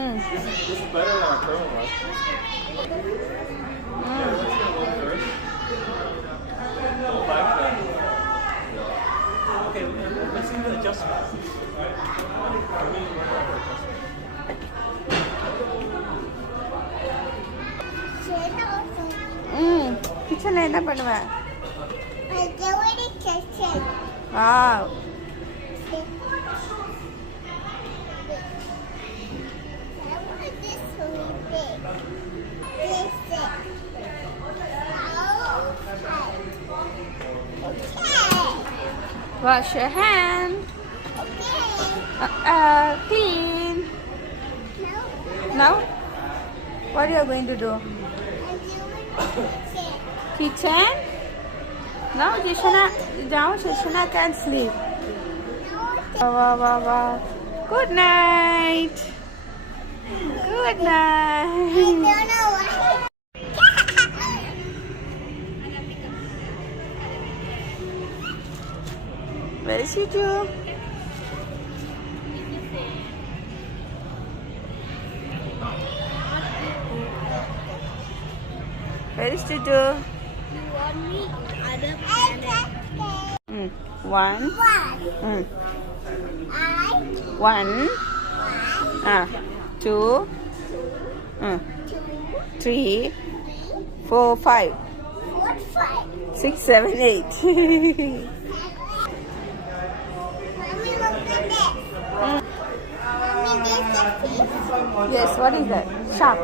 This is better than our current one. Okay, let's see the adjustment. கிச்சன்ல என்ன பண்ணுவ? Wow. Wash your hand. Clean. Now? What are you going to do? Kitchen? No, Jishana can't sleep. Wow. Good night. Good night. Where is Juju? Where is Juju? You want me other planet? One. One. Two. Three. 4, 5. 6, 7, 8. Yes, what is that? Shark.